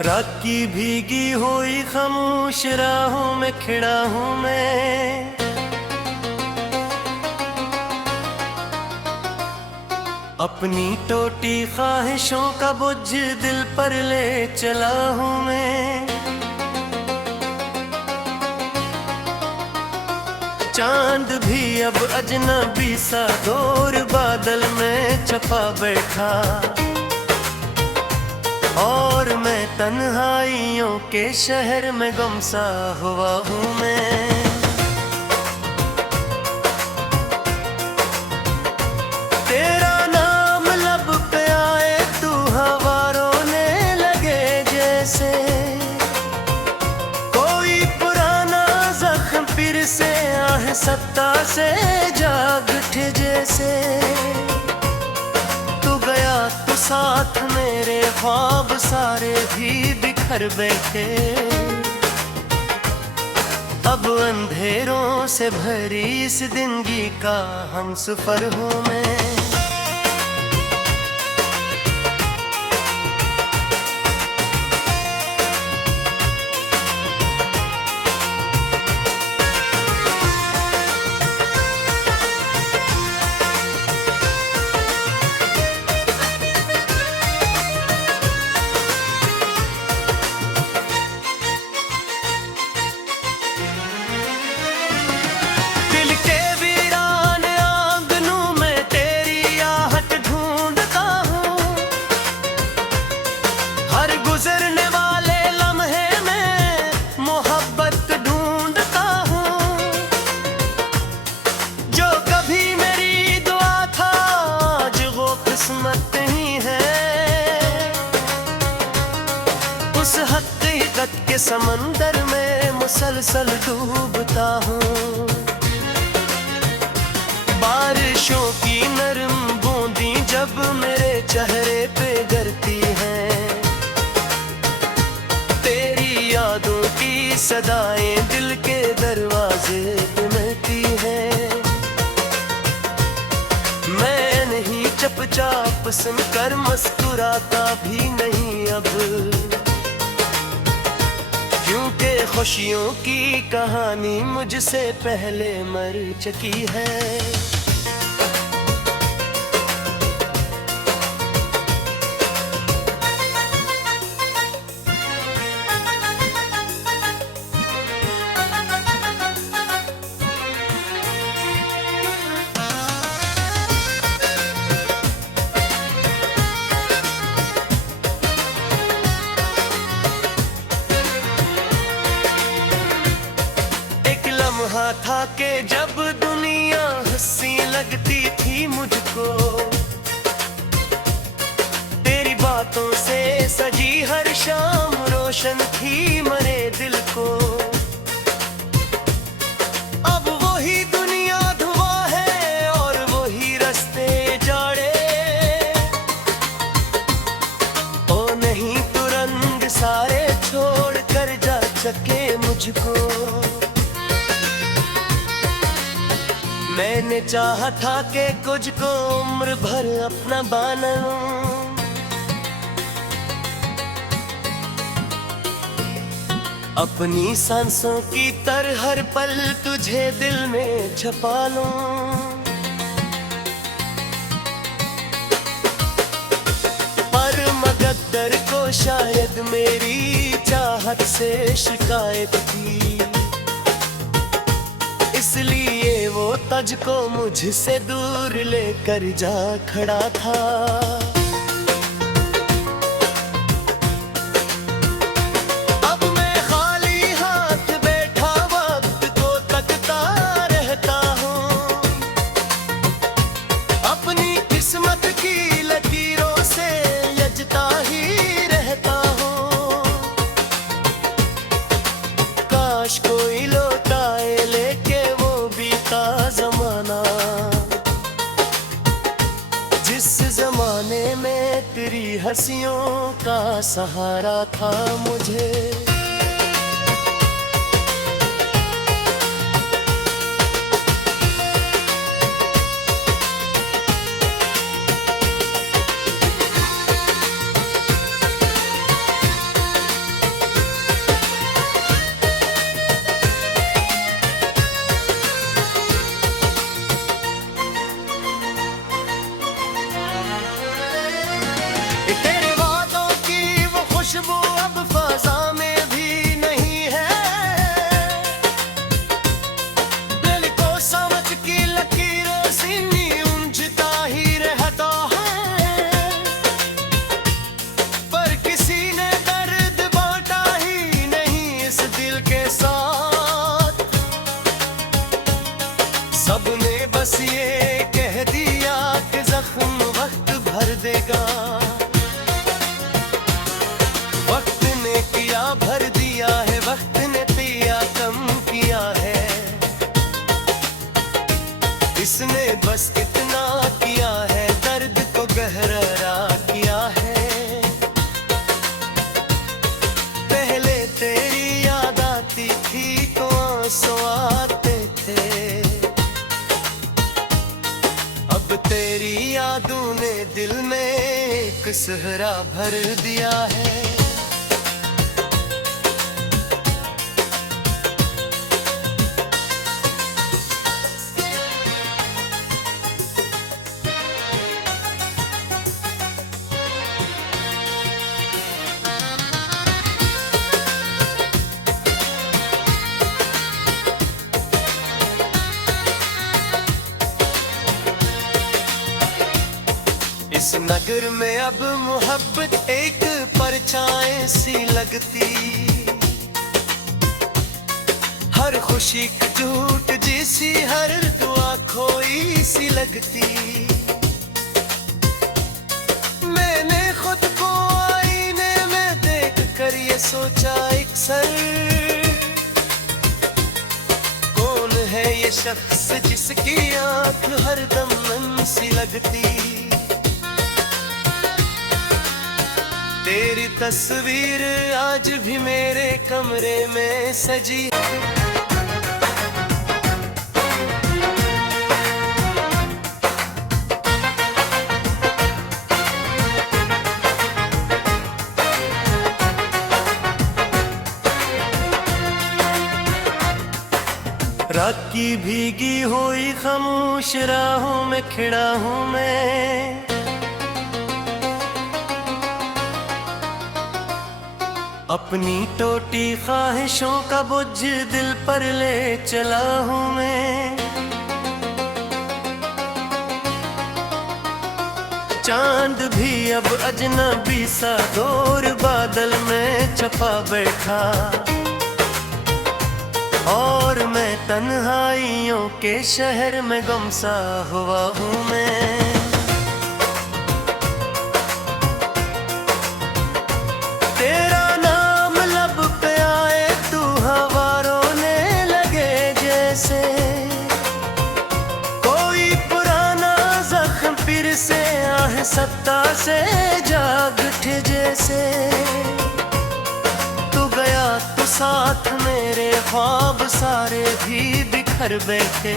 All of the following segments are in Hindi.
रात की भीगी हुई खामोश राहों में खड़ा हूँ मैं, अपनी टोटी ख्वाहिशों का बोझ दिल पर ले चला हूँ मैं। चांद भी अब अजनबी सा दूर बादल में छपा बैठा, और मैं तन्हाइयों के शहर में गुमसा हुआ हूँ मैं। तेरा नाम लब पे आए तू हवा रोने लगे, जैसे कोई पुराना जख्म फिर से आह सत्ता से जाग उठे जैसे। तू गया तो साथ मेरे ख्वाब सारे भी बिखर बैठे, अब अंधेरों से भरी इस जिंदगी का हमसफर हूँ मैं। गुजरने वाले लम्हे में मोहब्बत ढूंढता हूँ, जो कभी मेरी दुआ था आज वो किस्मत ही है। उस हकीकत के समंदर में मुसलसल डूबता हूँ। बारिशों की नरम बूंदी जब मेरे चेहरे पे गिरती हैं, यादों की सदाएं दिल के दरवाजे पे मिलती हैं। मैं नहीं चुपचाप सुनकर मुस्कुराता भी नहीं अब, क्योंकि खुशियों की कहानी मुझसे पहले मर चुकी है। था कि जब दुनिया हंसी लगती थी मुझको, तेरी बातों से सजी हर शाम रोशन थी मरे दिल को। अब वही दुनिया धुआं है और वही रास्ते जाड़े, ओ नहीं तो रंग सारे छोड़ कर जा सके मुझको। मैंने चाहा था कि कुछ को उम्र भर अपना बना लूं, अपनी सांसों की तरह हर पल तुझे दिल में छुपा लूं। पर मकद्दर को शायद मेरी चाहत से शिकायत थी, इसलिए वो तुझको मुझसे दूर लेकर जा खड़ा था। अब मैं खाली हाथ बैठा वक्त को तकता रहता हूँ, अपनी किस्मत की लकीरों से यजता ही रहता हूँ। काश कोई लौटाए लेके जमाना, जिस जमाने में तेरी हंसियों का सहारा था मुझे। बेसहारा भर दिया है। इस नगर में अब मोहब्बत एक परछाई सी लगती, हर खुशी की झूठ जैसी, हर दुआ खोई सी लगती। मैंने खुद को आईने में देख कर ये सोचा अक्सर, कौन है ये शख्स जिसकी आंख हरदम मन सी लगती। तेरी तस्वीर आज भी मेरे कमरे में सजी, रात की भीगी हुई खामोश राहों में खड़ा हूँ मैं, अपनी टोटी ख्वाहिशों का बोझ दिल पर ले चला हूँ मैं। चांद भी अब अजनबी सा दूर बादल में छपा बैठा, और मैं तन्हाइयों के शहर में गुमसा हुआ हूँ मैं। तेरा नाम लब पे आए तू हवा रोने लगे जैसे, कोई पुराना जख्म फिर से आह सत्ता से जाग उठे जैसे। तू गया तो साथ मेरे ख्वाब सारे भी बिखर बैठे,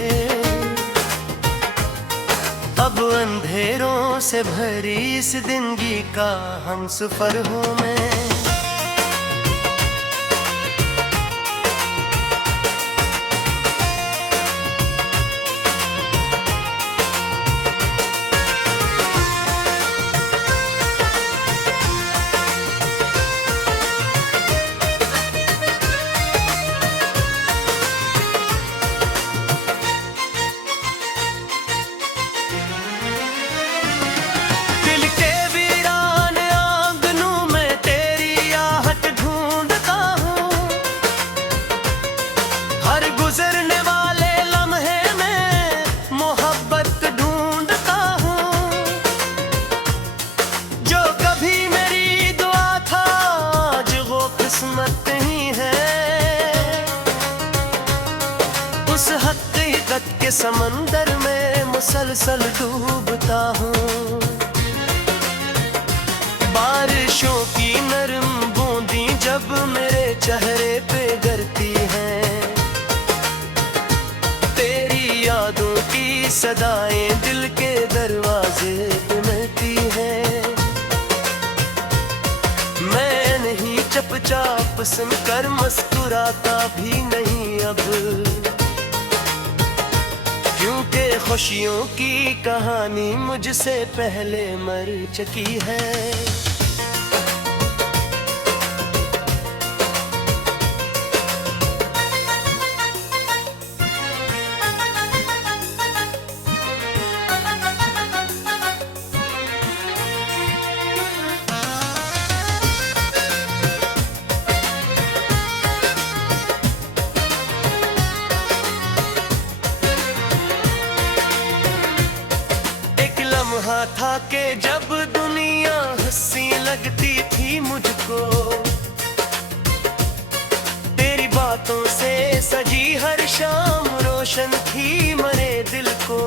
अब अंधेरों से भरी इस जिंदगी का हमसफर हूँ मैं। गुजरने वाले लम्हे में मोहब्बत ढूंढता हूँ, जो कभी मेरी दुआ था आज वो किस्मत ही है। उस हकीकत के समंदर में मुसलसल डूबता हूँ। बारिशों की नरम बूंदी जब मेरे चेहरे पे गिरती हैं, यादों की सदाएं दिल के दरवाजे पे मिलती हैं। मैं नहीं चुपचाप सुनकर मुस्कुराता भी नहीं अब, क्योंकि खुशियों की कहानी मुझसे पहले मर चुकी है। था कि जब दुनिया हंसी लगती थी मुझको, तेरी बातों से सजी हर शाम रोशन थी मरे दिल को।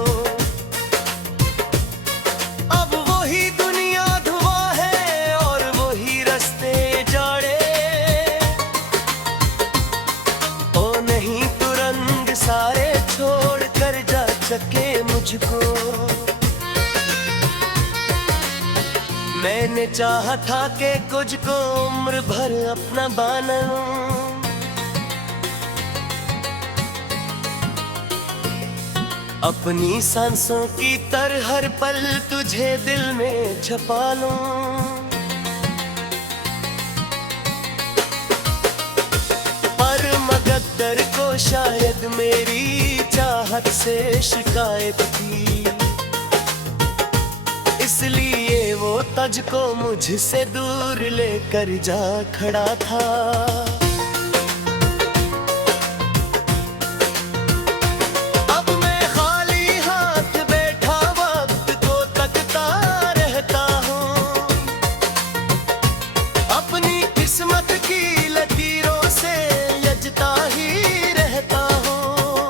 अब वही दुनिया धुआं है और वही रास्ते जाड़े, ओ नहीं तो रंग सारे छोड़ कर जा सके मुझको। मैंने चाहा था कि कुछ को उम्र भर अपना बाना लूं, अपनी सांसों की तरह हर पल तुझे दिल में छुपा लूं। पर मकद्दर को शायद मेरी चाहत से शिकायत थी, इसलिए वो तुझको मुझसे दूर लेकर जा खड़ा था। अब मैं खाली हाथ बैठा वक्त को तकता रहता हूँ, अपनी किस्मत की लकीरों से यजता ही रहता हूँ।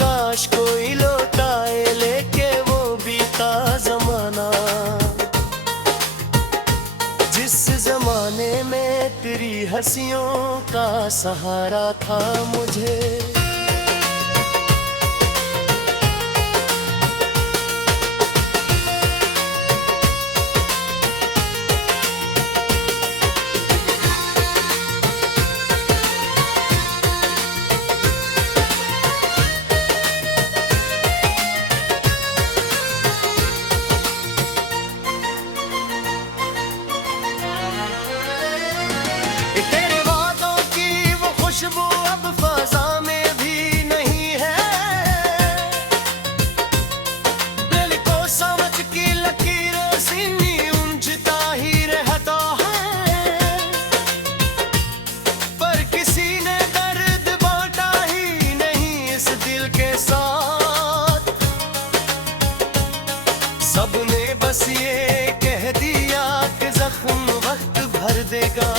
काश कोई लौटाए लेके वो बीता जमाना, जिस जमाने में तेरी हंसियों का सहारा था मुझे। तेरे वादों की वो खुशबू अब फ़ज़ा में भी नहीं है, दिल को समझ की लकीरों सीनी उलझता ही रहता है। पर किसी ने दर्द बांटा ही नहीं इस दिल के साथ, सबने बस ये कह दिया कि जख्म वक्त भर देगा।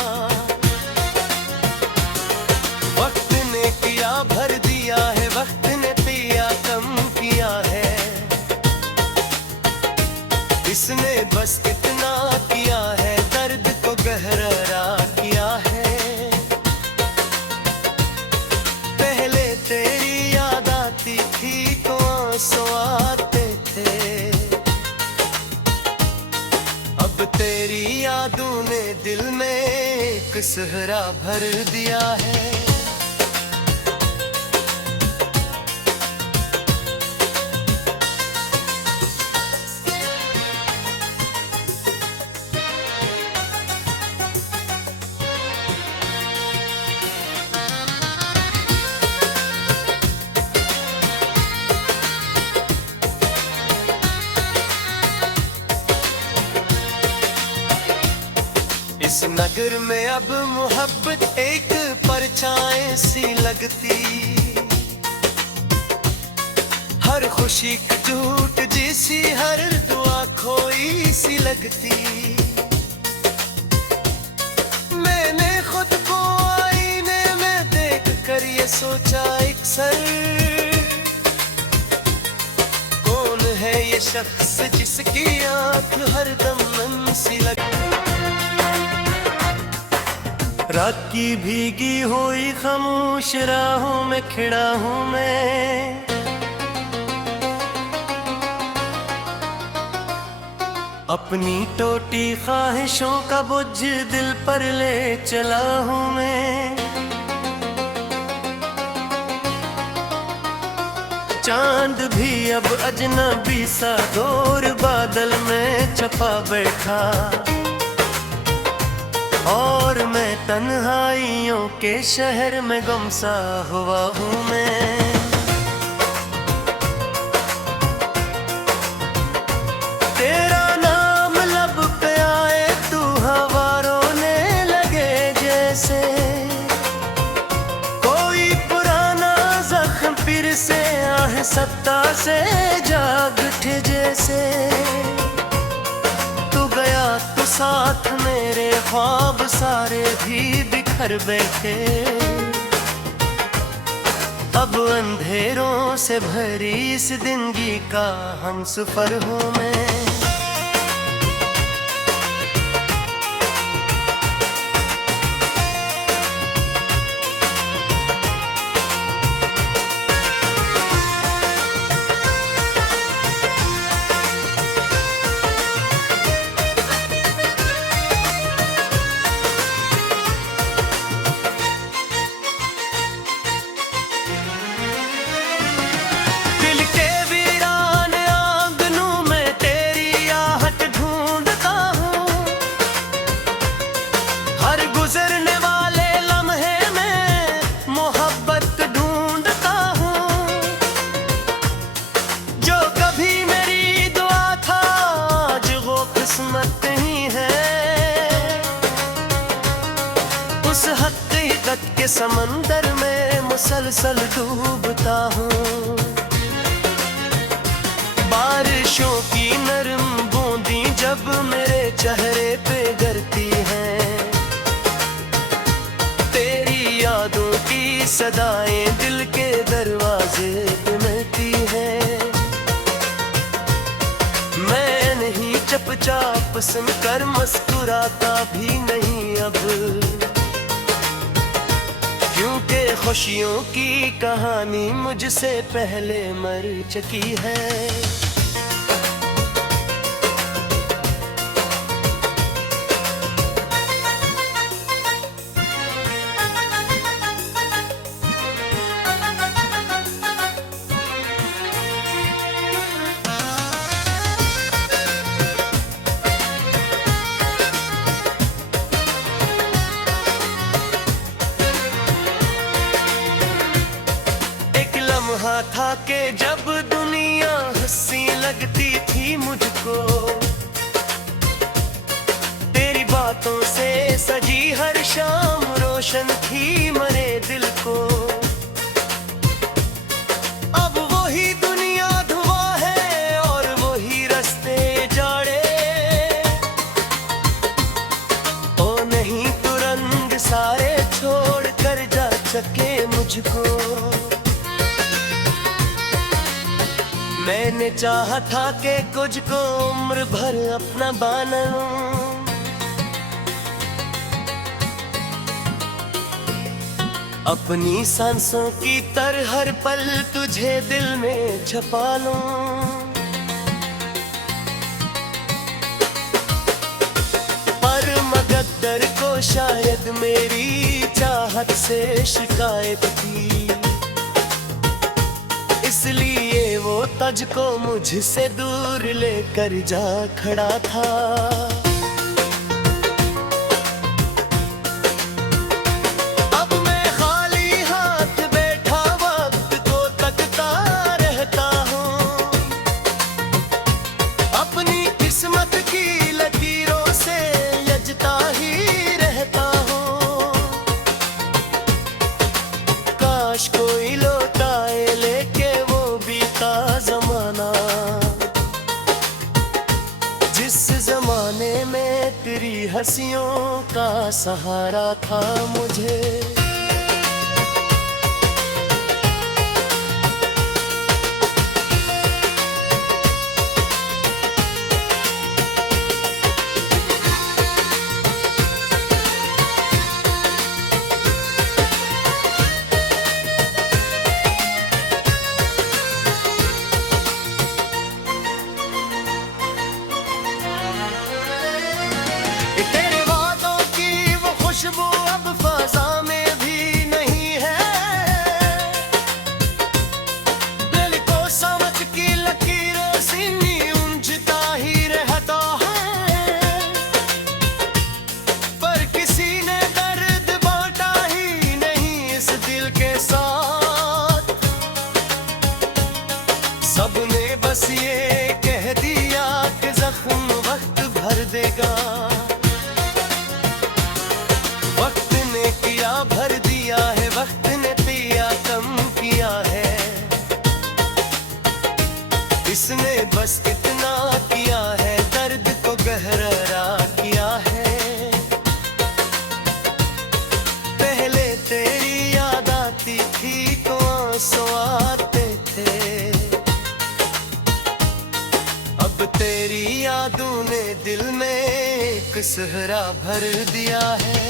वक्त ने किया भर दिया है, वक्त ने पिया कम किया है, इसने बस इतना किया है दर्द को गहरा किया है। पहले तेरी याद आती थी तो आंसू आते थे, अब तेरी यादों ने दिल में एक सहरा भर दिया है। इस नगर में अब मोहब्बत एक परछाई सी लगती, हर खुशी टूट जैसी हर दुआ खोई सी लगती। मैंने खुद को आईने में देख कर ये सोचा अक्सर, कौन है ये शख्स जिसकी आंख हरदम मन सी लगती। रात की भीगी हुई खामोश राहों में खड़ा हूँ मैं, अपनी टोटी ख्वाहिशों का बोझ दिल पर ले चला हूँ मैं। चांद भी अब अजनबी सा दूर बादल में छपा बैठा, और मैं तन्हाइयों के शहर में गुमसा हुआ हूँ मैं। तेरा नाम लब पे आए तू हवा रोने लगे जैसे, कोई पुराना जख्म फिर से आह सत्ता से जाग उठे जैसे। तू गया तो साथ मेरे ख्वाब सारे भी बिखर बैठे, अब अंधेरों से भरी इस जिंदगी का हमसफर हूँ मैं। वक्त के समंदर में मुसलसल डूबता हूँ। बारिशों की नरम बूंदी जब मेरे चेहरे पे गिरती हैं, तेरी यादों की सदाएं दिल के दरवाजे पे मिलती हैं। मैं नहीं चुपचाप सुनकर मुस्कुराता भी नहीं अब, क्योंकि खुशियों की कहानी मुझसे पहले मर चुकी है। था कि जब दुनिया हंसी लगती थी मुझको, तेरी बातों से सजी हर शाम रोशन थी मेरे दिल को। अब वही दुनिया धुआं है और वही रास्ते जाड़े, ओ नहीं तो रंग सारे छोड़ कर जा सके मुझको। मैंने चाहा था कि कुछ को उम्र भर अपना बना लूं, अपनी सांसों की तरह हर पल तुझे दिल में छुपा लूं। पर मुकद्दर को शायद मेरी चाहत से शिकायत थी, इसलिए वो तुझको मुझसे दूर लेकर जा खड़ा था। अब मैं खाली हाथ बैठा वक्त को तकता रहता हूँ, अपनी किस्मत की लकीरों से यजता ही रहता हूँ। काश कोई लौटाए लेके जमाना, जिस जमाने में तेरी हंसियों का सहारा था मुझे। तेरे वादों की वो खुशबू अब फ़ज़ा में भी नहीं है, दिल को समझ की लकीरों सीनी उलझता ही रहता है। पर किसी ने दर्द बांटा ही नहीं इस दिल के साथ, सबने बस ये कह दिया कि जख्म वक्त भर देगा। वक्त ने किया भर दिया है, वक्त ने दिया कम किया है, इसने बस इतना किया है दर्द को गहरा किया है। पहले तेरी याद आती थी तो आंसू आते थे, अब तेरी यादों ने दिल में एक सहरा भर दिया है।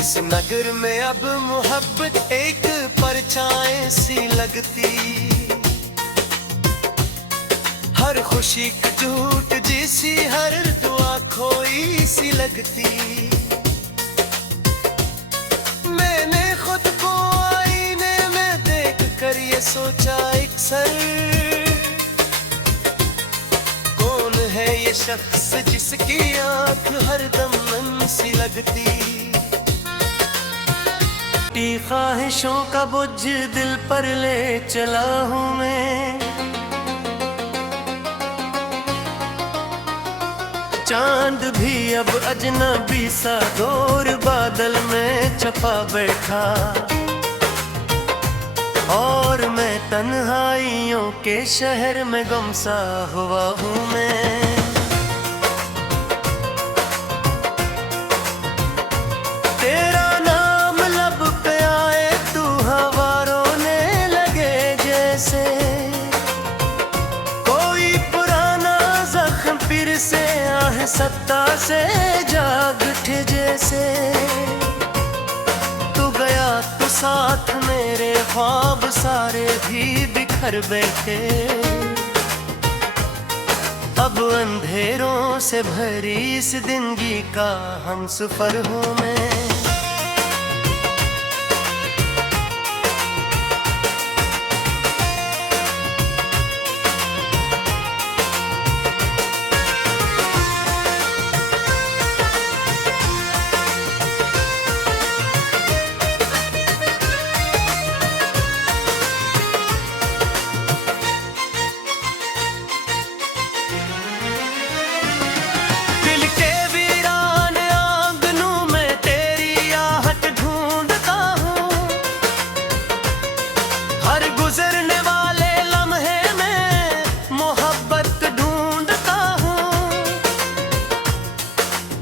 इस नगर में अब मोहब्बत एक परछाई सी लगती, हर खुशी की झूठ जैसी हर दुआ खोई सी लगती। मैंने खुद को आईने में देख कर ये सोचा एक असर। कौन है ये शख्स जिसकी आंख हरदम मन सी लगती, ख्वाहिशों का बोझ दिल पर ले चला हूँ मैं। चांद भी अब अजनबी सा दूर बादल में छपा बैठा, और मैं तन्हाइयों के शहर में गुमसा हुआ हूँ मैं। तेरा नाम लब पे आए तू हवा रोने लगे जैसे, कोई पुराना जख्म फिर से आह सत्ता से जाग उठे जैसे। तू गया तो साथ मेरे ख्वाब सारे भी बिखर बैठे, अब अंधेरों से भरी इस जिंदगी का हमसफर हूँ मैं। गुजरने वाले लम्हे में मोहब्बत ढूंढता हूँ,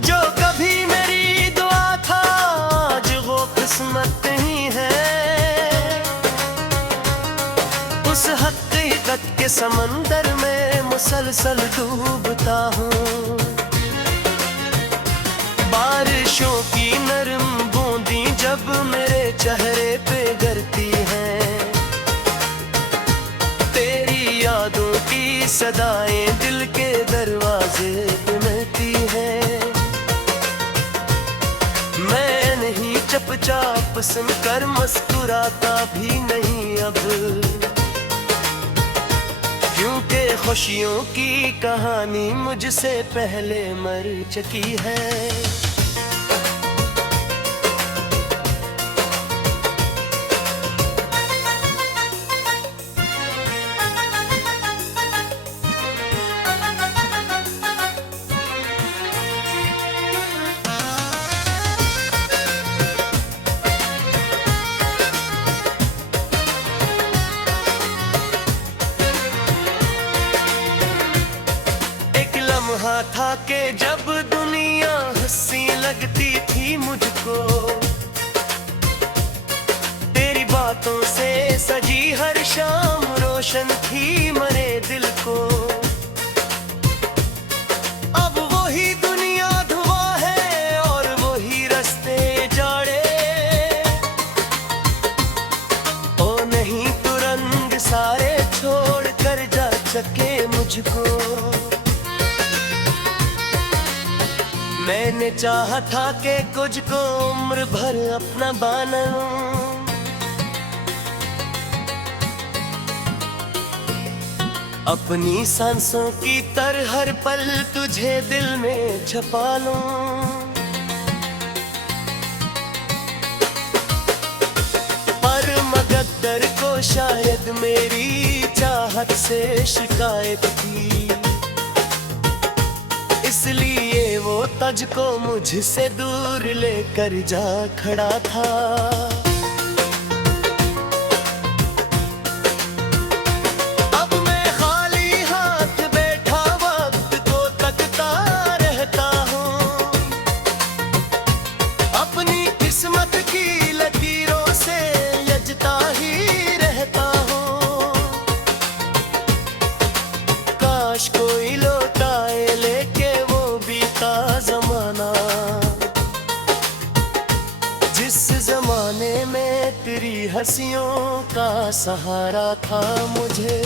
जो कभी मेरी दुआ था आज वो किस्मत ही है। उस हकीकत के समंदर में मुसलसल डूबता हूँ। बारिशों की नरम बूंदी जब मेरे चेहरे पे गिरती हैं, यादों की सदाएं दिल के दरवाजे पे मिलती हैं। मैं नहीं चुपचाप सुनकर मुस्कुराता भी नहीं अब, क्योंकि खुशियों की कहानी मुझसे पहले मर चुकी है। था कि जब दुनिया हंसी लगती थी मुझको, तेरी बातों से सजी हर शाम रोशन थी मरे दिल को। अब वही दुनिया धुआं है और वही रास्ते जाड़े, ओ नहीं तो रंग सारे छोड़ कर जा सके मुझको। मैंने चाहा था कि कुछ को उम्र भर अपना बना लूं, अपनी सांसों की तरह हर पल तुझे दिल में छुपा लूं। पर मकद्दर को शायद मेरी चाहत से शिकायत थी, इसलिए वो तुझको मुझसे दूर लेकर जा खड़ा था। अब मैं खाली हाथ बैठा वक्त को तकता रहता हूँ, अपनी किस्मत की लकीरों से यजता ही रहता हूँ। काश कोई लौटाए लेके जमाना, जिस जमाने में तेरी हंसियों का सहारा था मुझे।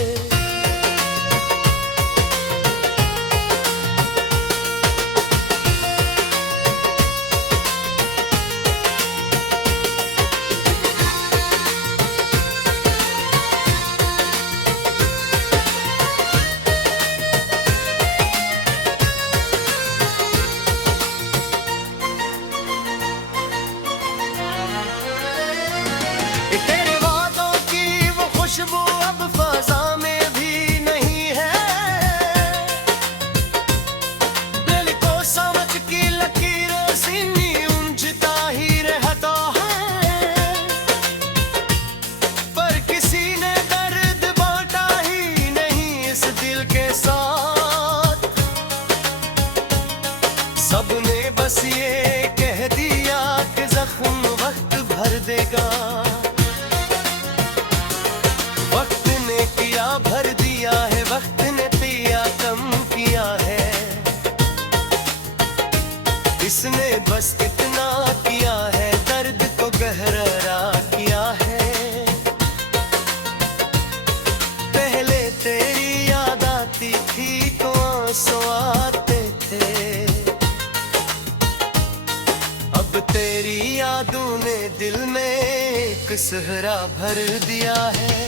एक सहरा भर दिया है।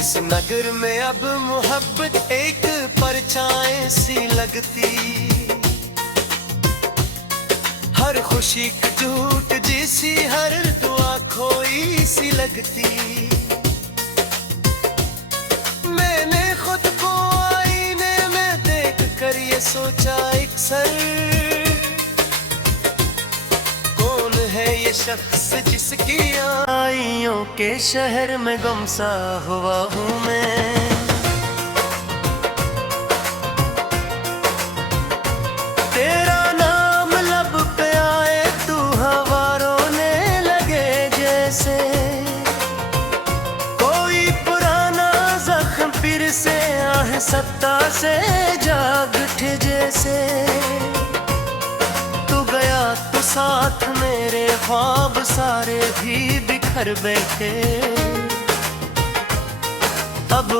इस नगर में अब मोहब्बत एक परछाई सी लगती, हर खुशी का झूठ जैसी, हर दुआ खोई सी लगती। मैंने खुद को आईने में देख कर ये सोचा अक्सर, कौन है ये शख्स जिसकी आइयों के शहर में गुमसा हुआ हूँ मैं। तेरा नाम लब पे आए तू हवा रोने लगे जैसे, कोई पुराना जख्म फिर से आह सत्ता से जाग उठे जैसे। तू गया तो साथ मेरे ख्वाब सारे भी बिखर बैठे, अब